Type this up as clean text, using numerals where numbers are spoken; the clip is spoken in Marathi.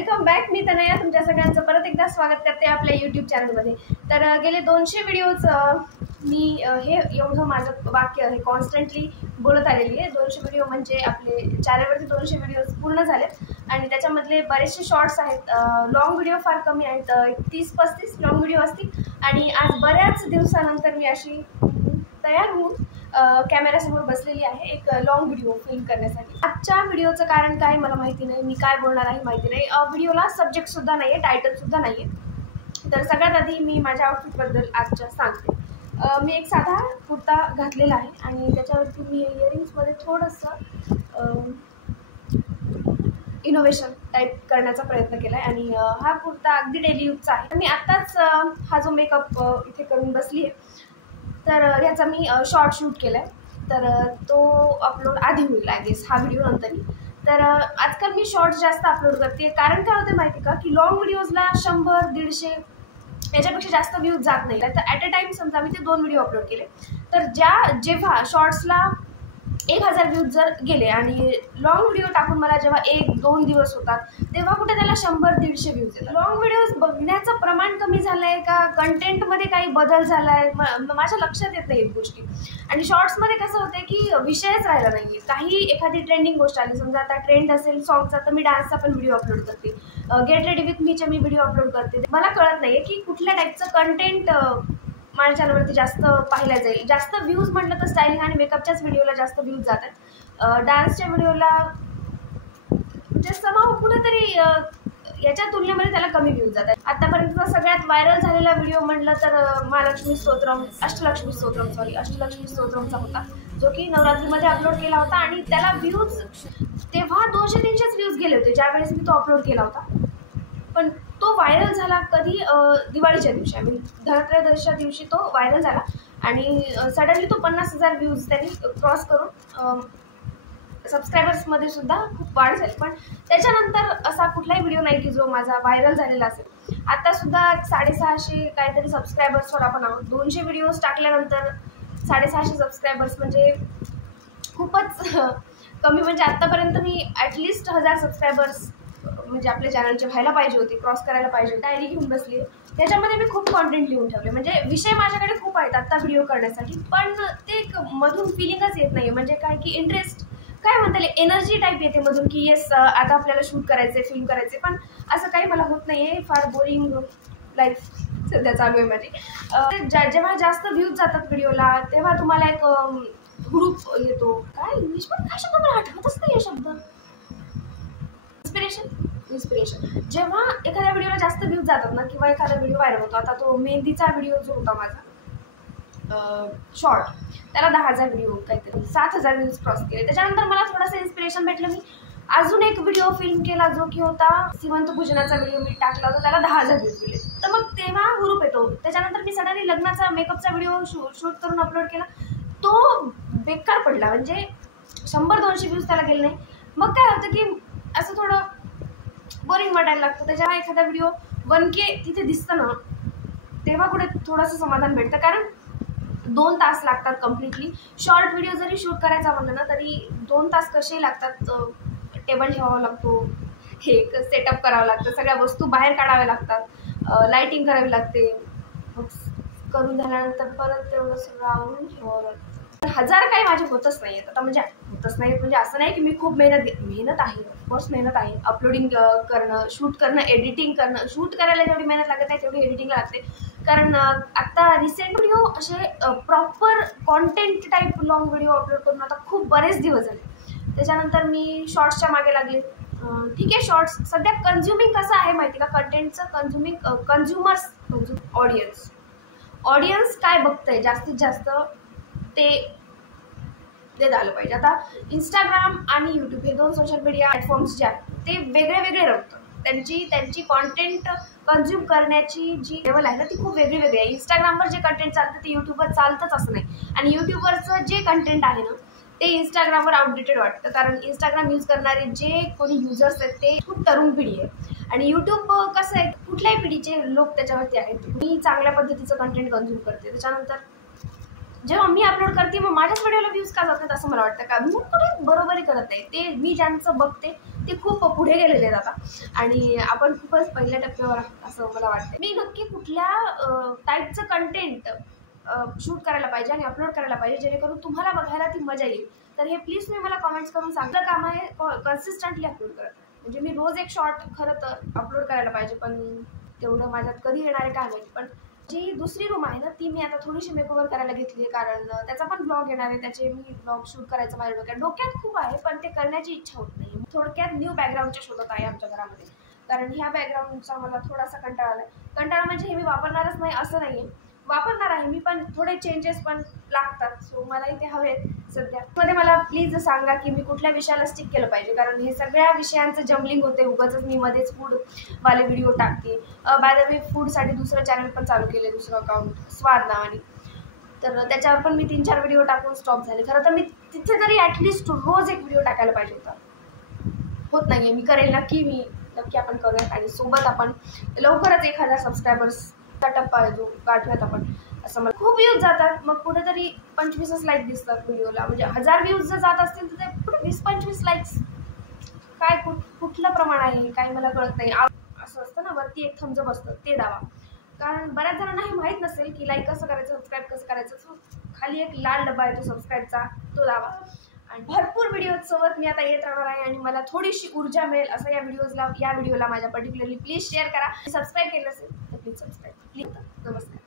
Welcome back. मी तनया तुमच्या सगळ्यांचं परत एकदा स्वागत करते आपल्या यूट्यूब चॅनलमध्ये। तर गेले 200 व्हिडिओज मी हे एवढं माझं वाक्य हे कॉन्स्टंटली बोलत आलेली आहे। 200 व्हिडिओ म्हणजे आपले चॅनलवरती 200 व्हिडिओज पूर्ण झाले आणि त्याच्यामधले बरेचसे शॉर्ट्स आहेत। लॉंग व्हिडिओ फार कमी आहेत, 30-35 लॉंग व्हिडिओ असतील। आणि आज बऱ्याच दिवसानंतर मी अशी तयार होऊन कॅमेऱ्यासमोर बसलेली आहे एक लॉंग व्हिडिओ फिल्म करण्यासाठी। आजच्या व्हिडिओचं कारण काय मला माहिती नाही, मी काय बोलणार आहे माहिती नाही, व्हिडिओला सब्जेक्ट सुद्धा नाही आहे, टायटल सुद्धा नाही आहे। तर सगळ्यात आधी मी माझ्या आउटफिटबद्दल आजच्या सांगते। मी एक साधा कुर्ता घातलेला आहे आणि त्याच्यावरती मी इयरिंग्समध्ये थोडंसं इनोव्हेशन टाईप करण्याचा प्रयत्न केला आहे आणि हा कुर्ता अगदी डेली यूजचा आहे। मी आत्ताच हा जो मेकअप इथे करून बसली आहे तर ह्याचा मी शॉर्ट शूट केला आहे, तर तो अपलोड आधी होईल आय गेस, हा व्हिडिओ नंतर। तर आजकाल मी शॉर्ट्स जास्त अपलोड करते, कारण काय होते माहिती का की लॉंग व्हिडिओजला 100-150 याच्यापेक्षा जास्त व्ह्यूज जात नाही। तर ॲट अ टाइम समजा मी ते 2 व्हिडिओ अपलोड केले तर जेव्हा शॉर्ट्सला 1000 व्ह्यूज जर गेले आणि लॉंग व्हिडिओ टाकून मला जेव्हा 1-2 दिवस होतात तेव्हा कुठे त्याला 100-150 व्ह्यूज येतात। लॉंग व्हिडिओज बघण्याचं प्रमाण कमी झालं आहे का कंटेंटमध्ये काही बदल झाला आहे माझ्या लक्षात येत नाही गोष्टी। आणि शॉर्ट्समध्ये कसं होतं की विषयच राहिला नाही आहे, काही एखादी ट्रेंडिंग गोष्ट आली, समजा आता ट्रेंड असेल सॉन्गचा तर मी डान्सचा पण व्हिडिओ अपलोड करते, गेट रेडी विथ मीचे मी व्हिडिओ अपलोड करते। मला कळत नाही आहे की कुठल्या टाईपचं कंटेंट माझ्या चॅनलवरती जास्त पाहिला जाईल। जास्त व्ह्यूज म्हटलं तर स्टायलिंग आणि मेकअपच्याच व्हिडिओला जास्त व्ह्यूज जातात, डान्सच्या व्हिडिओला जे समाव कुठेतरी याच्या तुलनेमध्ये त्याला कमी व्ह्यूज जातात। आतापर्यंतचा सगळ्यात व्हायरल झालेला व्हिडिओ म्हटलं तर अष्टलक्ष्मी स्तोत्रमचा होता, जो की नवरात्रीमध्ये अपलोड केला होता आणि त्याला व्ह्यूज तेव्हा 200-300 व्ह्यूज गेले होते ज्यावेळेस मी तो अपलोड केला होता। पण तो व्हायरल झाला कधी, दिवाळीच्या दिवशी, आय मीन धनत्रयोदशीच्या दिवशी तो व्हायरल झाला आणि सडनली तो 50,000 व्ह्यूज त्यांनी क्रॉस करून सबस्क्रायबर्समध्ये सुद्धा खूप वाढ झाली। पण त्याच्यानंतर असा कुठलाही व्हिडिओ नाही की जो माझा व्हायरल झालेला असेल। आत्तासुद्धा 650 काहीतरी सबस्क्रायबर्सवर आपण आहोत। 200 व्हिडिओज टाकल्यानंतर 650 सबस्क्रायबर्स म्हणजे खूपच कमी। म्हणजे आत्तापर्यंत मी ॲटलिस्ट 1000 सबस्क्रायबर्स म्हणजे आपल्या चॅनलचे व्हायला पाहिजे होते, क्रॉस करायला पाहिजे होते। डायरी घेऊन बसली, त्याच्यामध्ये मी खूप कॉन्टेंट लिहून ठेवले, म्हणजे विषय माझ्याकडे खूप आहेत आत्ता व्हिडिओ करण्यासाठी, पण ते एक मधून फिलिंगच येत नाही। म्हणजे काय की इंटरेस्ट काय म्हणता येईल, एनर्जी टाईप येते मधून की येस आता आपल्याला शूट करायचे, फिल्म करायचे, पण असं काही मला होत नाही आहे। फार बोरिंग लाईफ सध्या चालू आहे माझी। जेव्हा जास्त व्ह्यूज जातात व्हिडिओला तेव्हा तुम्हाला एक हुरूप येतो, काय इंग्लिश पण काय शब्द मला आठवतच नाही आहे शब्द, इन्स्पिरेशन। जेव्हा एखाद्या व्हिडिओला जास्त व्ह्यूज जातात ना किंवा एखादा व्हिडिओ व्हायरल होतो, आता तो मेहंदीचा व्हिडिओ जो होता माझा शॉर्ट, त्याला 10,000 व्हिडिओ काहीतरी 7,000 व्ह्यूज क्रॉस केले। त्याच्यानंतर मला थोडंसं इन्स्पिरेशन भेटलं, मी अजून एक व्हिडिओ फिल्म केला जो की होता श्रीमंत पूजनाचा व्हिडिओ मी टाकला होता, त्याला 10,000 व्ह्यूज गेले। तर मग तेव्हा हुरूप येतो। त्याच्यानंतर मी सडनली लग्नाचा मेकअपचा व्हिडिओ शूट करून अपलोड केला, तो बेकार पडला, म्हणजे 100-200 व्ह्यूज त्याला गेले नाही। मग काय होतं की असं थोडं बोरिंग वाटायला लागतं। त्याच्यावर एखादा व्हिडिओ 1K तिथे दिसतं ना तेव्हा कुठे थोडंसं समाधान भेटतं, कारण 2 तास लागतात कम्प्लिटली। शॉर्ट व्हिडिओ जरी शूट करायचा म्हणलं ना तरी 2 तास कसे लागतात, टेबल ठेवावा लागतो, हे सेटअप करावं लागतं, सगळ्या वस्तू बाहेर काढाव्या लागतात, लाईटिंग करावी लागते, मग करून झाल्यानंतर परत तेवढं सगळं आवरून ठेवावं लागतं। 1000 काही माझे होतच नाही आहेत आता, म्हणजे होतच नाहीत म्हणजे असं नाही की मी खूप मेहनत आहे, ऑफकोर्स मेहनत आहे। अपलोडिंग करणं, शूट करणं, एडिटिंग करणं, शूट करायला जेवढी मेहनत लागत नाही तेवढी एडिटिंगला लागते, कारण आत्ता रिसेंट व्हिडिओ असे proper content type long video upload करून आता खूप बरेच दिवस झाले। त्याच्यानंतर मी शॉर्ट्सच्या मागे लागले। ठीक आहे, शॉर्ट्स सध्या कन्झ्युमिंग कसं आहे माहिती का, कंटेंटचं ऑडियन्स काय बघतंय जास्तीत जास्त ते देत आलं पाहिजे। आता इंस्टाग्राम आणि यूट्यूब हे 2 सोशल मीडिया प्लॅटफॉर्म्स जे आहेत ते वेगळे रमतात, त्यांची कॉन्टेंट कन्झ्युम करण्याची जी लेवल आहे ना ती खूप वेगळी आहे। इंस्टाग्रामवर जे कंटेंट चालतं ते यूट्यूबवर चालतंच असं नाही, आणि यूट्यूबवरचं जे कंटेंट आहे ना ते इंस्टाग्रामवर आउटडेटेड वाटतं, कारण इंस्टाग्राम यूज करणारे जे कोणी युजर्स आहेत ते खूप तरुण पिढी आहे आणि यूट्यूब कसं आहे कुठल्याही पिढीचे लोक त्याच्यावरती आहेत। मी चांगल्या पद्धतीचं कंटेंट कन्झ्युम करते, त्याच्यानंतर जेव्हा मी अपलोड करते मग माझ्याच व्हिडिओला व्ह्यूज का जातात असं मला वाटतं का, मी कुठे बरोबरी करत नाही। ते मी ज्यांचं बघते ते खूप पुढे गेलेले आहेत आता आणि आपण खूपच पहिल्या टप्प्यावर आहोत असं मला वाटतं. मी नक्की कुठल्या टाईपचं कंटेंट शूट करायला पाहिजे आणि अपलोड करायला पाहिजे जेणेकरून तुम्हाला बघायला ती मजा येईल. तर हे प्लीज तुम्ही मला कमेंट्स करून सांगा. काम आहे कन्सिस्टंटली अपलोड करत, म्हणजे मी रोज एक शॉर्ट खरं तर अपलोड करायला पाहिजे, पण तेवढं माझ्यात कधी येणार आहे काय माहिती. पण जी दुसरी रूम आहे ना ती मी आता थोडीशी मेकओव्हर करायला घेतली आहे, कारण त्याचा पण ब्लॉग येणार आहे. त्याचे मी ब्लॉग शूट करायचं माझ्या डोक्यात खूप आहे, पण ते करण्याची इच्छा होत नाही. थोडक्यात न्यू बॅकग्राऊंडच्या शोधत आहे आमच्या घरामध्ये, कारण ह्या बॅकग्राऊंडचा मला थोडासा कंटाळा आला आहे. कंटाळा म्हणजे हे मी वापरणारच नाही असं नाही आहे, वापरणार आहे मी, पण थोडे चेंजेस पण लागतात. सो मला इथे हवेत सध्या. मध्ये मला प्लीज सांगा की मी कुठल्या विषयाला स्टिक केलं पाहिजे, कारण हे सगळ्या विषयांचं जम्बलिंग होते. उगाचच मी मध्येच फूडवाले व्हिडिओ टाकते. बाय द वे फूडसाठी दुसरं चॅनल पण चालू केले, दुसरं अकाउंट स्वाद नावाने. तर त्याच्यावर पण मी 3-4 व्हिडिओ टाकून स्टॉप झाले. खरं तर मी तिथे तरी ॲटलिस्ट रोज एक व्हिडिओ टाकायला पाहिजे होता, होत नाही आहे. मी करेल नक्की आपण करूयात आणि सोबत आपण लवकरच 1000 सबस्क्रायबर्सचा टप्पा जो गाठूयात आपण, असं मला. खूप व्ह्यूज जातात, मग कुठेतरी 25च लाईक दिसतात व्हिडिओला. म्हणजे 1000 व्ह्यूज जर जात असतील तर ते कुठे 20-25 लाईक्स काय, कुठलं प्रमाण आहे काही मला कळत नाही. असं असतं ना वरती एक थम्सअप असतं ते दावा, कारण बऱ्याच जणांना हे माहीत नसेल की लाईक कसं करायचं, सबस्क्राईब कसं करायचं. सो खाली एक लाल डब्बा आहे तो सबस्क्राईबचा, तो दावा. आणि भरपूर व्हिडिओसोबत मी आता येत राहणार आहे आणि मला थोडीशी ऊर्जा मिळेल असं या व्हिडिओला माझ्या पर्टिक्युलरली प्लीज शेअर करा. सबस्क्राईब केलं असेल तर प्लीज सबस्क्राईब. प्लीज. नमस्कार.